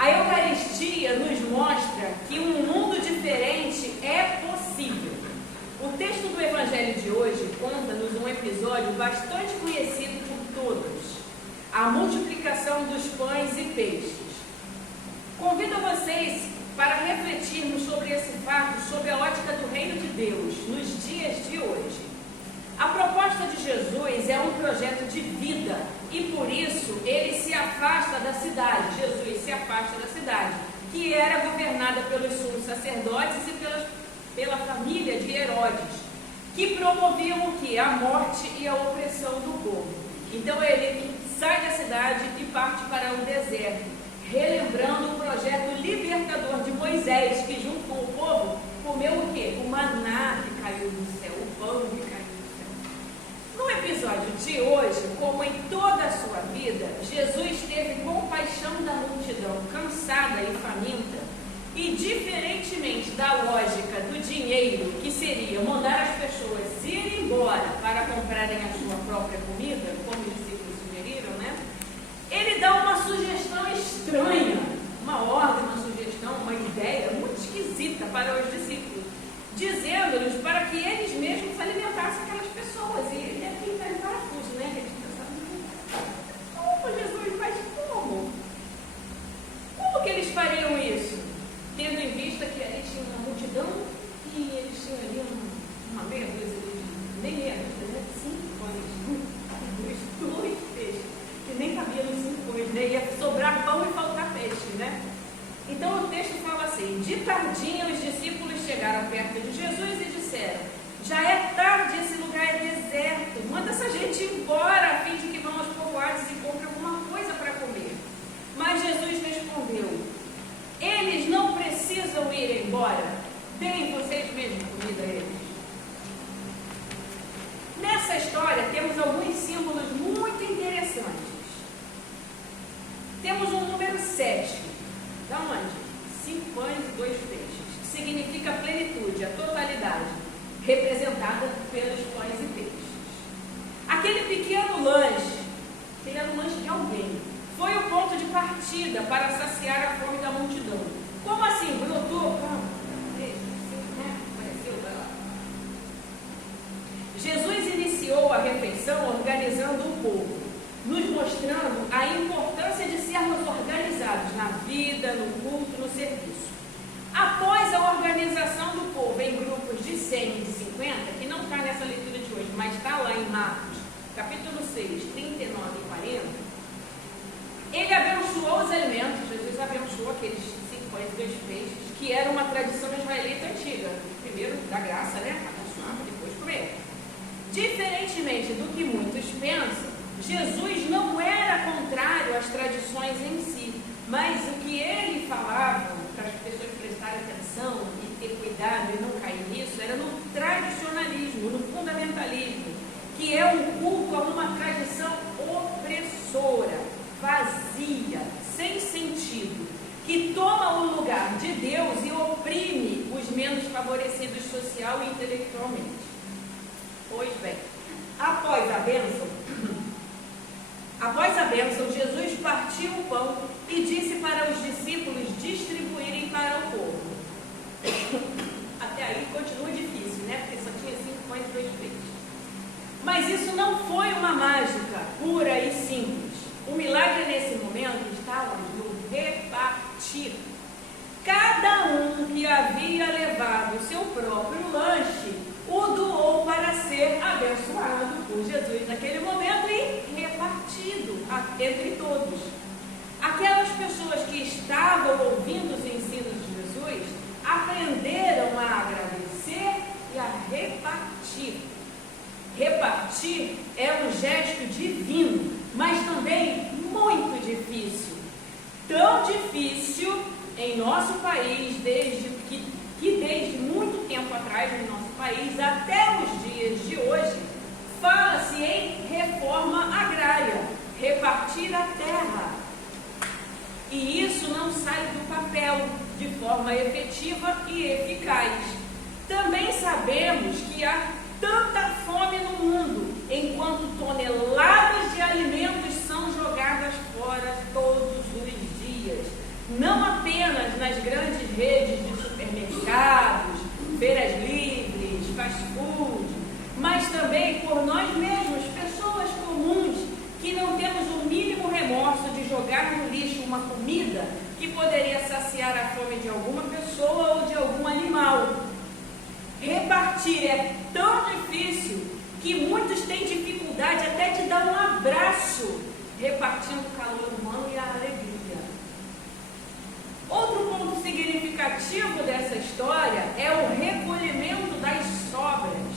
A Eucaristia nos mostra que um mundo diferente é possível. O texto do Evangelho de hoje conta-nos um episódio bastante conhecido por todos: a multiplicação dos pães e peixes. Convido a vocês para refletirmos sobre esse fato sob a ótica do Reino de Deus, nos dias de hoje. A proposta de Jesus é um projeto de vida e por isso ele se afasta da cidade. Jesus se afasta da cidade, que era governada pelos sumos sacerdotes e pela família de Herodes, que promoviam o quê? A morte e a opressão do povo. Então ele sai da cidade e parte para o deserto, relembrando o projeto libertador de Moisés, que junto com o povo comeu o quê? O maná que caiu do céu, o pão que caiu do céu. No episódio de hoje, como em toda a sua vida, Jesus teve compaixão da multidão cansada e faminta, e diferentemente da lógica do dinheiro, que seria mandar as pessoas irem embora para comprarem a sua própria comida, como os discípulos sugeriram, né? Ele dá uma sugestão estranha, uma ordem, uma sugestão, uma ideia muito esquisita para os discípulos, dizendo-lhes para que eles mesmos alimentassem aquelas pessoas. E ele aqui está em parafuso, né? A gente pensa, como Jesus, mas como? Como que eles fariam isso? Tendo em vista que ali tinha uma multidão e eles tinham ali uma meia dúzia de, nem meia dúzia, né? 5 pães, dois peixes, que nem cabia nos 5 pães, né? Ia sobrar pão e faltar peixe, né? Então o texto fala assim: de tardinha os discípulos chegaram perto de Jesus e disseram: já é tarde, esse lugar é deserto, manda essa gente embora a fim de que vão aos povoados e comprem alguma coisa para comer. Mas Jesus respondeu: eles não precisam ir embora, deem vocês mesmos comida a eles. Nessa história temos alguns símbolos muito interessantes. Temos um número 7, da onde? 5 pães e 2 peixes, que significa plenitude, a totalidade, representada pelos pães e peixes. Aquele pequeno lanche, que era o lanche de alguém, foi o ponto de partida para saciar a fome da multidão. Como assim? Brotou? Apareceu, vai lá. Jesus iniciou a refeição organizando o povo, nos mostrando a importância de sermos organizados na vida, no culto, no serviço. Após a organização do povo em grupos de 100 e de 50, que não está nessa leitura de hoje, mas está lá em Marcos, capítulo 6, 39 e 40, ele abençoou os alimentos. Jesus abençoou aqueles 5 pães e 2 peixes, que era uma tradição israelita antiga. Primeiro, da graça, né? Abençoar, depois comer. Diferentemente do que muitos pensam, Jesus não era contrário às tradições em si, mas o que ele falava para as pessoas prestarem atenção e ter cuidado e não cair nisso era no tradicionalismo, no fundamentalismo, que é um culto a uma tradição opressora, vazia, sem sentido, que toma o lugar de Deus e oprime os menos favorecidos social e intelectualmente. Pois bem, após a bênção, Jesus partiu o pão e disse para os discípulos distribuírem para o povo. Até aí continua difícil, né? Porque só tinha 5 pães e 2 peixes. Mas isso não foi uma mágica pura e simples. O milagre nesse momento estava no repartir. Cada um que havia levado o seu próprio lanche o doou para ser abençoado por Jesus naquele momento e repartido entre todos. Aquelas pessoas que estavam ouvindo os ensinos de Jesus aprenderam a agradecer e a repartir. Repartir é um gesto divino, mas também muito difícil. Tão difícil em nosso país, desde muito tempo atrás, no nosso país, até os dias de hoje, fala-se em reforma agrária, repartir a terra. E isso não sai do papel de forma efetiva e eficaz. Também sabemos que há tanta fome no mundo, enquanto toneladas de alimentos são jogadas fora todos os dias. não apenas nas grandes redes de supermercados, feiras livres, fast food, mas também por nós mesmos, pessoas comuns, que não temos o mínimo remorso de jogar no lixo uma comida que poderia saciar a fome de alguma pessoa ou de algum animal. Repartir é tão difícil que muitos têm dificuldade até de dar um abraço, repartindo o calor humano e a alegria. Outro ponto significativo dessa história é o recolhimento das sobras.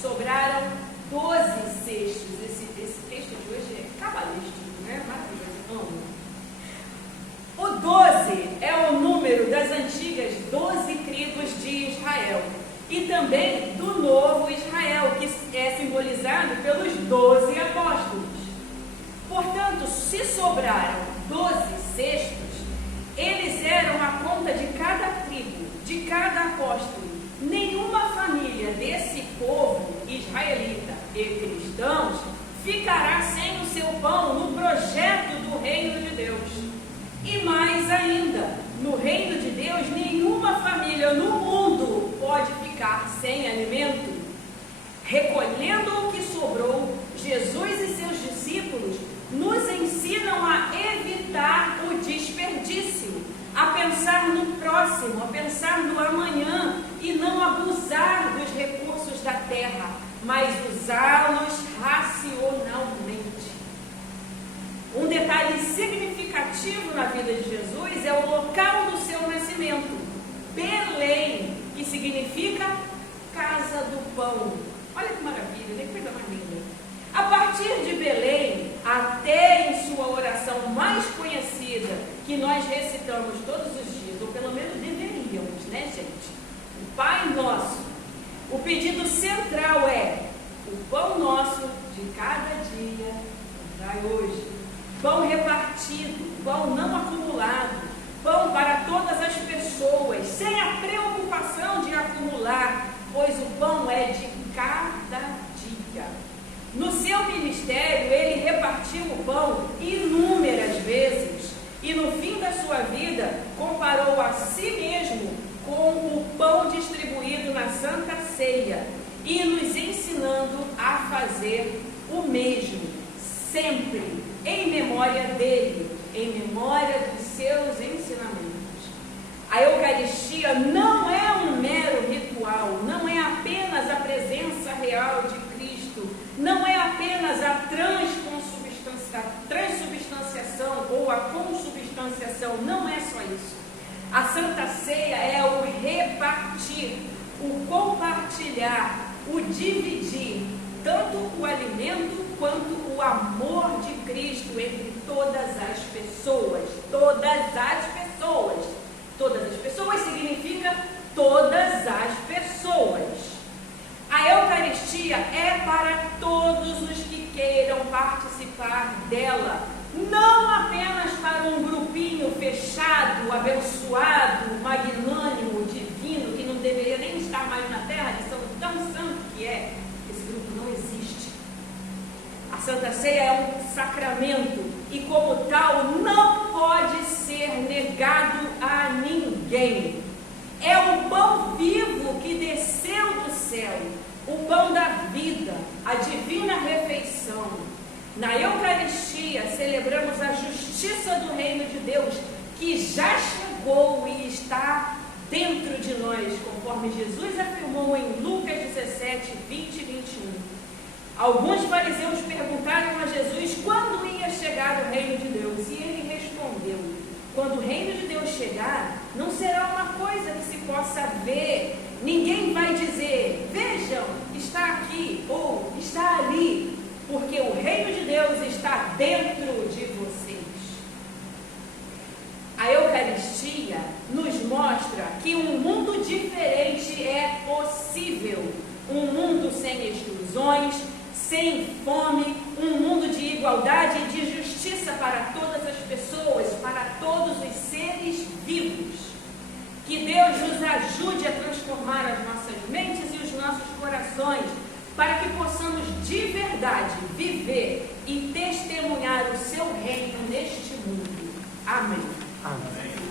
Sobraram 12 cestos. Esse texto de hoje é cabalístico, né? Maravilhoso. O 12 é o número das antigas 12 tribos de Israel e também do novo Israel, que é simbolizado pelos 12 apóstolos. Portanto, se sobraram 12 cestos, eles eram a conta de cada tribo, de cada apóstolo. Nenhuma família desse povo israelita e cristãos ficará sem o seu pão no projeto do reino de Deus. E mais ainda, no reino de Deus, nenhuma família no mundo pode ficar sem alimento. Recolhendo o que sobrou, Jesus e seus discípulos nos ensinam a evitar o desperdício, a pensar no próximo, a pensar no amanhã e não abusar dos recursos da terra, mas usá-los racionalmente. Um detalhe significativo na vida de Jesus é o local do seu nascimento, Belém, que significa casa do pão. Olha que maravilha, nem coisa mais linda. A partir de Belém, até em sua oração mais conhecida, que nós recitamos todos os dias, ou pelo menos deveríamos, né, gente? O Pai Nosso. O pedido central é: o pão nosso de cada dia nos dai hoje. Pão repartido, pão não acumulado, pão para todas as pessoas, sem a preocupação de acumular, pois o pão é de cada dia. No seu ministério, ele repartiu o pão inúmeras vezes e no fim da sua vida comparou a si mesmo com o pão distribuído na Santa Ceia e nos ensinando a fazer o mesmo, sempre em memória dele, em memória dos seus ensinamentos. A Eucaristia não é um mero ritual, não é apenas a presença real de Cristo, não é apenas a transubstanciação ou a consubstanciação, não é só isso. A Santa Ceia é o repartir, o compartilhar, o dividir, tanto o alimento quanto o amor de Cristo entre todas as pessoas. Todas as pessoas. Todas as pessoas significa todas as pessoas. A Eucaristia é para todos os que queiram participar dela, não apenas para um grupinho fechado, abençoado, magnânimo, divino, que não deveria nem estar mais na terra, de tão santo que é. Esse grupo não existe. A Santa Ceia é um sacramento e, como tal, não pode ser negado a ninguém. É o pão vivo que desceu do céu, o pão da vida, a divina refeição. Na Eucaristia celebramos a justiça do reino de Deus, que já chegou e está dentro de nós, conforme Jesus afirmou em Lucas 17, 20 e 21. Alguns fariseus perguntaram a Jesus quando ia chegar o reino de Deus, e ele respondeu: quando o reino de Deus chegar, não será uma coisa que se possa ver. Ninguém vai dizer: vejam, está aqui ou está ali, porque o reino de Deus está dentro de vocês. A Eucaristia nos mostra que um mundo diferente é possível. Um mundo sem exclusões, sem fome, um mundo de igualdade e de justiça para todas as pessoas, para todos os seres vivos. Que Deus nos ajude a transformar as nossas mentes e os nossos corações, para que possamos de verdade viver e testemunhar o seu reino neste mundo. Amém. Amém.